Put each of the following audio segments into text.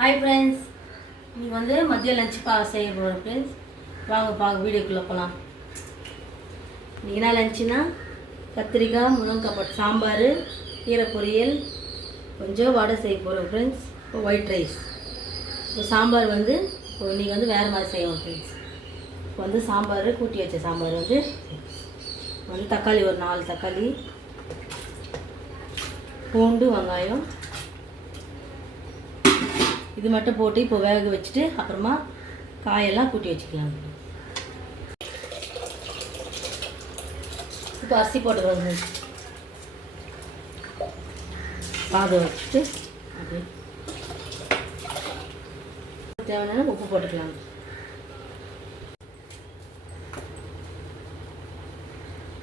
Hi friends, இன்னைக்கு வந்து மதியம் லஞ்ச் செய்ய போகிறோம் ஃப்ரெண்ட்ஸ். வாங்க வீடியோக்குள்ளே போகலாம். இன்றைக்கி என்ன லஞ்சுனா கத்திரிக்காய் முருங்கைக்காய் போட்டு சாம்பார், கீரை பொரியல், கொஞ்சம் வடை செய்ய போகிறோம் ஃப்ரெண்ட்ஸ். இப்போ ஒயிட் ரைஸ். இப்போ சாம்பார் வந்து இன்றைக்கி வந்து வேறு மாதிரி செய்வோம் ஃப்ரெண்ட்ஸ். இப்போ வந்து சாம்பார் கூட்டி வச்ச சாம்பார் வந்து தக்காளி ஒரு 4 தக்காளி, பூண்டு, வெங்காயம் இது மட்டும் போட்டு இப்போ வேக வச்சுட்டு அப்புறமா காயெல்லாம் கூட்டி வச்சுக்கலாம். இப்போ அரிசி போட்டுக்கோங்க. சாதம் வச்சுட்டு அப்படியே தேவையான உப்பு போட்டுக்கலாம்.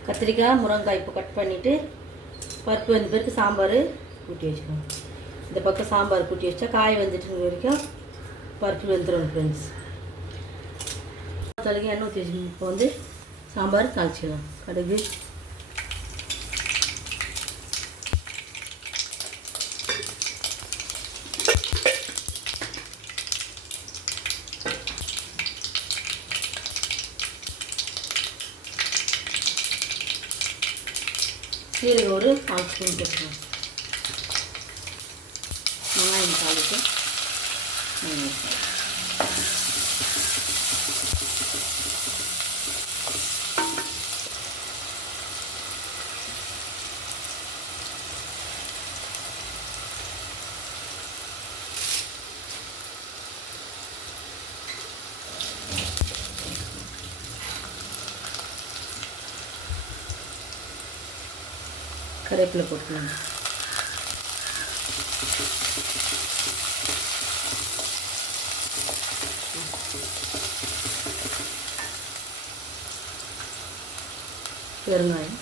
கத்திரிக்காய் முருங்கைக்காய் இப்போ கட் பண்ணிவிட்டு பருப்பு வந்து பேருக்கு சாம்பார் கூட்டி வச்சுக்கோங்க. இந்த பக்கம் சாம்பார் கூட்டி வச்சா காய் வந்துட்டு வரைக்கும் பருப்பு வெந்துடும் ஃப்ரெண்ட்ஸ். தலைக்கு எண்ணெய் ஊற்றி வச்சுக்கணும். இப்போ வந்து சாம்பார் தாளிச்சிடலாம். கடுகு, சீரகம் ஒரு 4 ஸ்பூன் போட்டுக்கலாம். வெங்காயம் தாளித்து கருவேப்பிலை போட்டுக்கலாம். பெருங்காயம்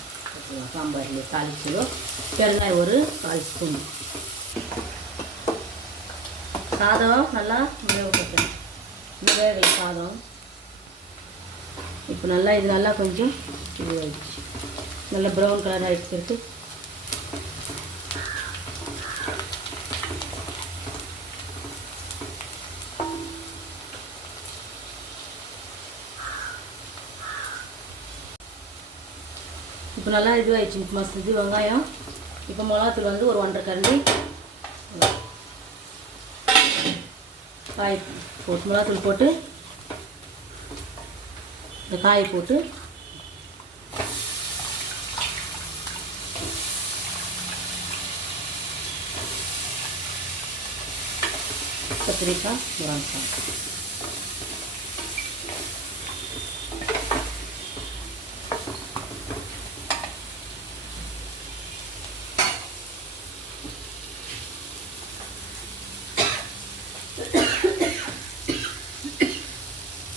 சாம்பாரில் தாளிச்சிலோ பெருங்காயம் ஒரு 4 ஸ்பூன். சாதம் நல்லா வேக சாதம் இப்போ நல்லா இது நல்லா கொஞ்சம் இது ஆயிடுச்சு. நல்லா ப்ரௌன் கலர் ஆகிடுச்சு. இப்போ நல்லா இதுவாகிடுச்சு. மஸ்து இது வெங்காயம். இப்போ மிளகாத்தூள் வந்து ஒரு 1.5 கரண்டி காய் போட்டு மிளகாத்தூள் போட்டு இந்த காயை போட்டு கத்திரிக்காய் முருங்கைக்காய்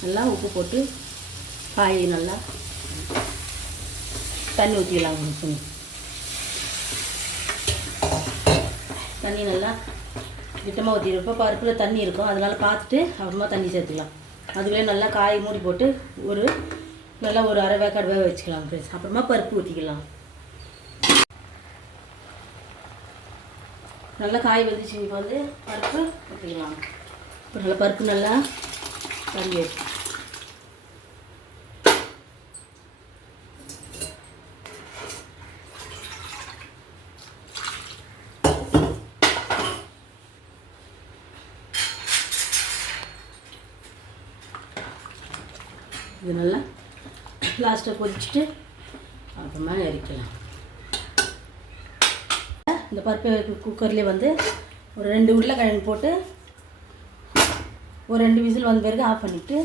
நல்லா உப்பு போட்டு காய் நல்லா தண்ணி ஊற்றிக்கலாம். தண்ணி நல்லா திட்டமாக ஊற்றிருப்போ பருப்பில் தண்ணி இருக்கும், அதனால் பார்த்துட்டு அப்புறமா தண்ணி சேர்த்துக்கலாம். அதுக்குள்ளே நல்லா காய் மூடி போட்டு நல்லா ஒரு அரை வேக்காடு வேக வச்சுக்கலாம் ஃப்ரெண்ட்ஸ். அப்புறமா பருப்பு ஊற்றிக்கலாம். நல்லா காய் வந்துச்சு. இப்போ வந்து பருப்பு ஊற்றிக்கலாம். இப்போ நல்லா பருப்பு நல்லா தண்ணி வச்சு இது நல்லா லாஸ்ட்டாக கொதிச்சுட்டு அப்புறமா இறக்கலாம். இந்த பருப்பு குக்கர்லேயே வந்து ஒரு 2 உருளைக்கிழங்கு போட்டு ஒரு 2 விசில் வந்த பிறகு ஆஃப் பண்ணிவிட்டு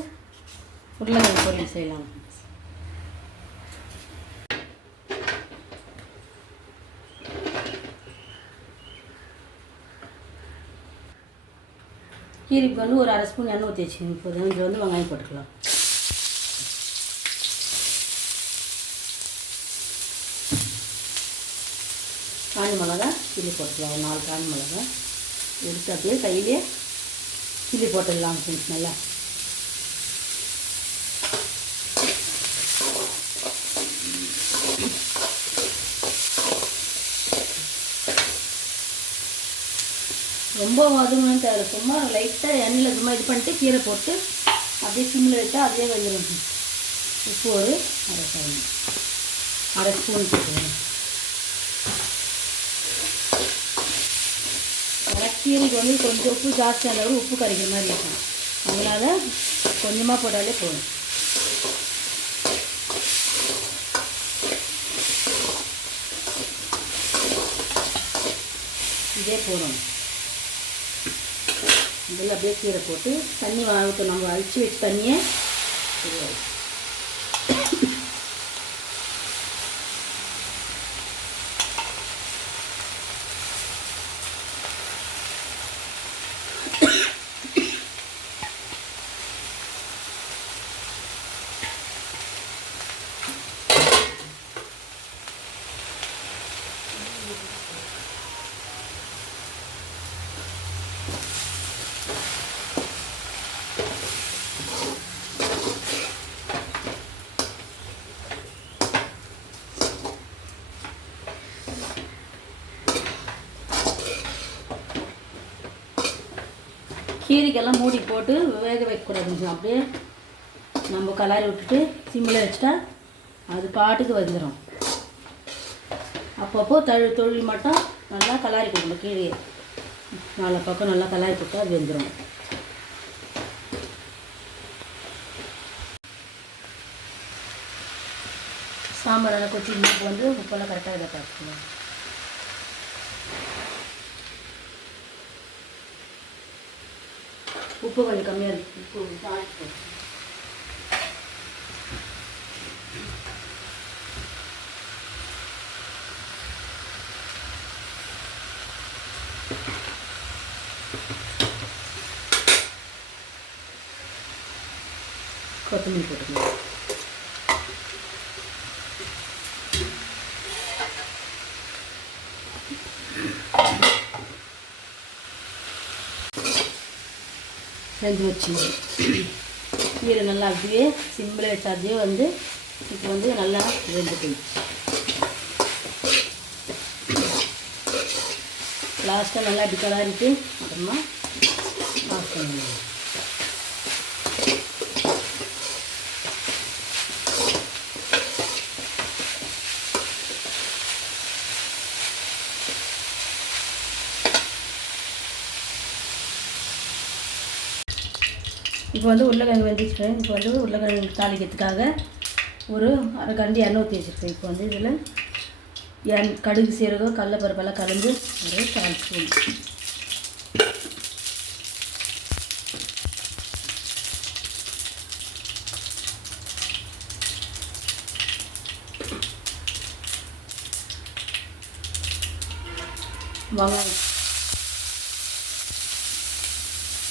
உருளைக்கிழங்கு பொரியல் செய்யலாம். கீரைக்கு வந்து ஒரு 1/2 ஸ்பூன் எண்ணெய் ஊற்றி வச்சுக்கணும். இப்போ இதில் வந்து வெங்காயம் போட்டுக்கலாம். காஞ்சி மிளகா கிள்ளி போட்டுக்கலாம். ஒரு 4 காஞ்சி மிளகா எடுத்து அப்படியே கையிலே கிள்ளி போட்டுடலாம் ஃப்ரெண்ட்ஸ். நல்லா ரொம்ப வதங்கணும்னு தேவை, சும்மா லைட்டாக எண்ணெயில் சும்மா இது பண்ணிட்டு கீரை போட்டு அப்படியே சிம்மில் வச்சா அப்படியே வந்துடும். உப்பு ஒரு அரை ஸ்பூன் போட்டுக்கணும். கீரைக்கு வந்து கொஞ்சம் உப்பு ஜாஸ்தியாக இருந்தாலும் உப்பு கரைக்கிற மாதிரி இருக்கும், அதனால் கொஞ்சமாக போட்டாலே போதும். இதே போதும். இதில் அப்படியே கீரை போட்டு தண்ணி ஊற்றணும். நம்ம அழிச்சு வச்சு தண்ணியை கீரைக்கெல்லாம் மூடி போட்டு வேக வைக்கக்கூடாது. அப்படியே நம்ம கலாரி விட்டுட்டு சிம்மில் வச்சுட்டா அது பாட்டுக்கு வந்துடும். அப்பப்போ தொழில் மட்டும் நல்லா கலாரி கொடுக்கணும். கீரையை நாலு பக்கம் நல்லா கலாரி போட்டு அது வெந்துடும். சாம்பார் நல்லா கொச்சி உப்பு வந்து உப்பெல்லாம் கரெக்டாக இதை பார்த்துக்கணும். உப்பு கொஞ்சம் கம்மியாக இருக்குது, உப்பு சாப்பிட்டு கொத்தமல்லி போட்டுக்கணும். செஞ்சு வச்சுங்க. கீரை நல்லா அப்படியே சிம்பிளாக வச்சாதே வந்து இப்போ வந்து நல்லா வெந்து போயிடுச்சு. லாஸ்ட்டாக நல்லா இப்படி கலாரிட்டு அப்புறமா ஆஃப் பண்ணுங்க. இப்போ வந்து உருளைக்கிழங்கு வெந்துச்சுட்டேன். இப்போ வந்து உருளைக்கிழங்கு தாளிக்கிறதுக்காக ஒரு அரை கரண்டி எண்ணெய் ஊற்றி வச்சுருக்கேன். இப்போ வந்து இதில் கடுகு சீரகம் கடலைப்பருப்பெல்லாம் கலந்து ஒரு 4 ஸ்பூன், வெங்காயம்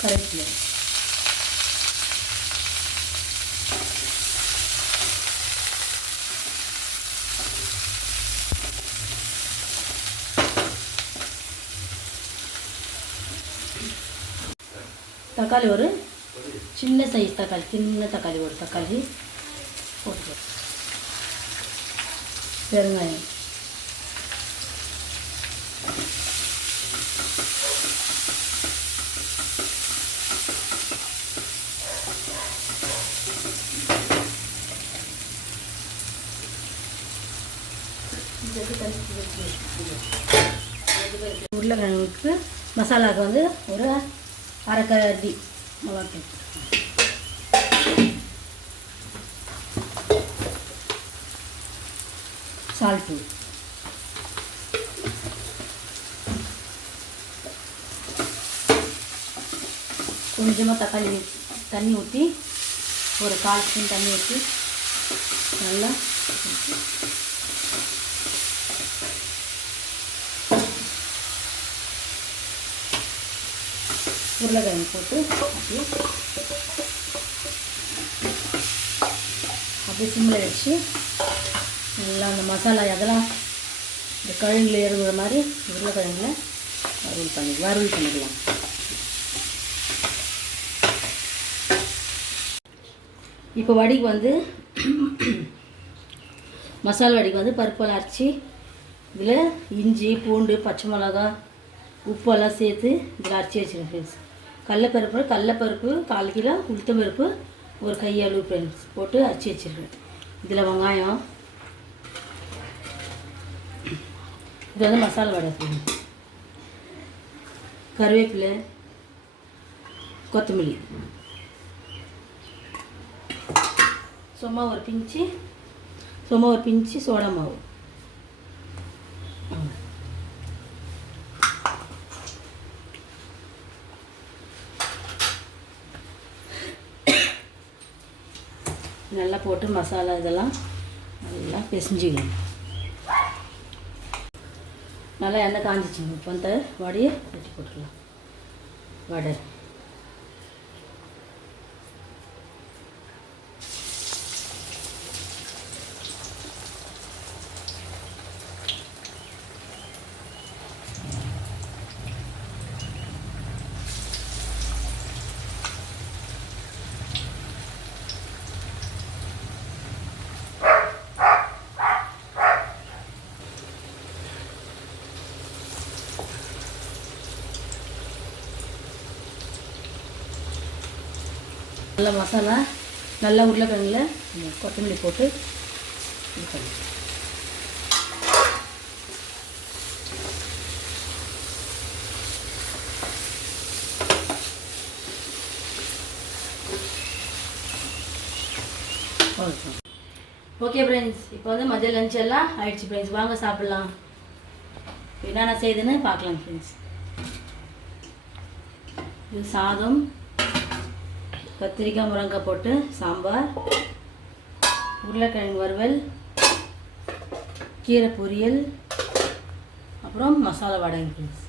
கரைச்சி தக்காளி ஒரு சின்ன சைஸ் தக்காளி, சின்ன தக்காளி ஒரு தக்காளி போட்டு, பெருங்காயம், உருளைக்கிழங்குக்கு மசாலாவுக்கு வந்து ஒரு அரை கரண்டி மிளகாய், சால்ட்டு, கொஞ்சமாக தண்ணி ஊற்றி ஒரு 1/4 ஸ்பூன் தண்ணி ஊற்றி நல்லா உருளைக்கிழங்கு போட்டு அப்படியே சிம்மில் வச்சு நல்லா அந்த மசாலா அதெல்லாம் இந்த கழுங்கில் இறங்குற மாதிரி உருளைக்கிழங்குல வறுவல் பண்ணிக்கலாம். இப்போ வடிக்கு வந்து மசாலா வடிக்கு வந்து பருப்பெல்லாம் அரைச்சி இதில் இஞ்சி பூண்டு பச்சை மிளகா உப்பெல்லாம் சேர்த்து இதில் அரைச்சி வச்சுருக்கேன் ஃப்ரெண்ட்ஸ். கடலப்பருப்பு 1/4 கிலோ, உளுத்தம்பருப்பு ஒரு கையளவு ஃப்ரெண்ட்ஸ் போட்டு அரைச்சி வச்சுருக்கேன். இதில் வெங்காயம், இது வந்து மசாலா வடை ஃப்ரெண்ட்ஸ், கருவேப்பிலை, கொத்தமல்லி, சும்மா ஒரு பிஞ்சு சோடா மாவு. நல்லா போட்டு மசாலா இதெல்லாம் நல்லா பிசைஞ்சிக்கணும். நல்லா எண்ணெய் காஞ்சிச்சுங்க. இப்போ அந்த வடையை வெட்டி போட்டுக்கலாம். வடை நல்லா மசாலா நல்லா உருளைக்கிழங்குல கொத்தமல்லி போட்டு இது பண்ணி ஓகே ஃப்ரெண்ட்ஸ். இப்போ வந்து மதிய லஞ்ச் எல்லாம் ஆயிடுச்சு ஃப்ரெண்ட்ஸ். வாங்க சாப்பிட்லாம். என்னென்ன செய்யுதுன்னு பார்க்கலாம் ஃப்ரெண்ட்ஸ். இது சாதம், கத்திரிக்காய் முருங்கைக்காய் போட்டு சாம்பார், உருளைக்கிழங்கு வறுவல், கீரை பொரியல், அப்புறம் மசாலா வடை ஃப்ரெண்ட்ஸ்.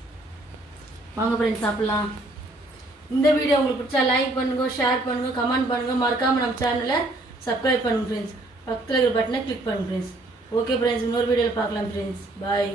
வாங்க ஃப்ரெண்ட்ஸ் சாப்பிட்லாம். இந்த வீடியோ உங்களுக்கு பிடிச்சா லைக் பண்ணுங்க, ஷேர் பண்ணுங்க, கமெண்ட் பண்ணுங்க. மறக்காமல் நம்ம சேனலை சப்ஸ்கிரைப் பண்ணுங்க ஃப்ரெண்ட்ஸ். பக்கத்தில் இருக்கிற பட்டனை கிளிக் பண்ணுங்க ஃப்ரெண்ட்ஸ். ஓகே ஃப்ரெண்ட்ஸ், இன்னொரு வீடியோவில் பார்க்கலாம் ஃப்ரெண்ட்ஸ். பாய்.